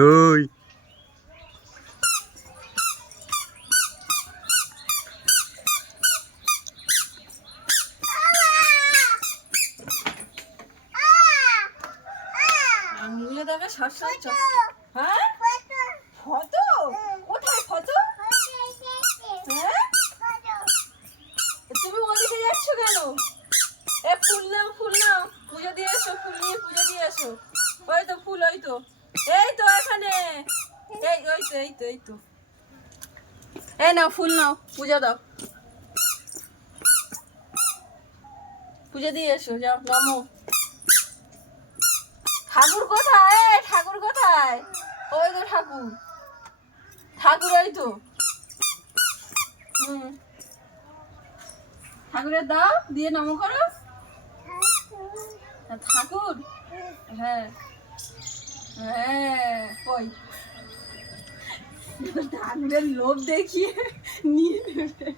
ওই আঙুলে দেখা শ্বাস হ্যাঁ ফটো কোথায় ফটো হ্যাঁ তুমি ওদিকে যাচ্ছ কেন? এ ফুল নাও পুজো দিয়ে এসো, ফুল নিয়ে পুজো দিয়ে এসো। ওই তো ফুল, ওই তো এখানে, এই তো এই নাও ফুল নাও, পূজা দাও, পুজো দিয়ে এসো, যাও নামো। ঠাকুর কোথায়? ঠাকুর কোথায়? ওই তো ঠাকুর, ওই তো। ঠাকুরের দাও, দিয়ে নমো করো। ঠাকুর, হ্যাঁ হ্যাঁ, কই ঠাকুরের লোভ দেখিয়ে নিয়ে নেবে।